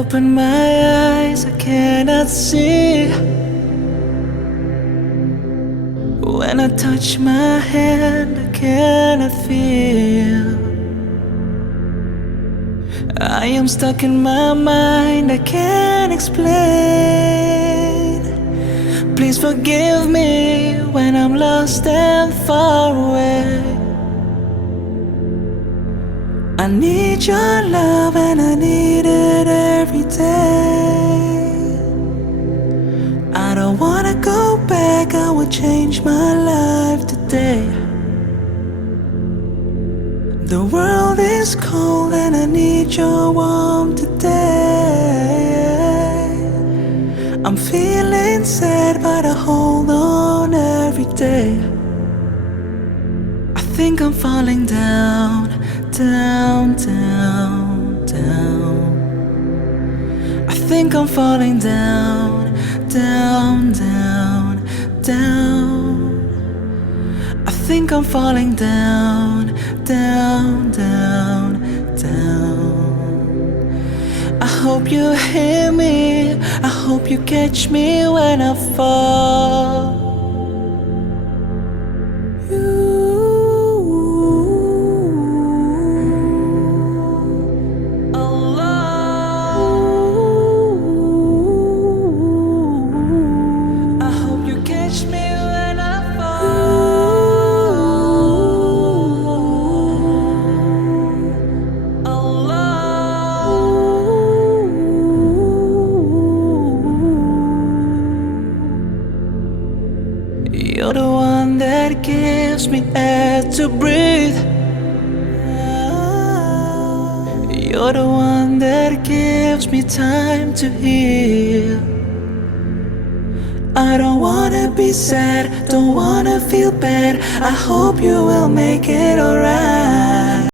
open my eyes, I cannot see. When I touch my hand, I cannot feel. I am stuck in my mind, I can't explain. Please forgive me when I'm lost and far away. I need your love and I need it every day. I don't wanna go back, I will change my life today. The world is cold and I need your warmth today. I'm feeling sad but I hold on every day. I think I'm falling down, down, down, down. I think I'm falling down, down, down, down. I think I'm falling down, down, down, down. I hope you hear me, I hope you catch me when I fall. You're the one that gives me air to breathe. You're the one that gives me time to heal. I don't wanna be sad, don't wanna feel bad. I hope you will make it alright.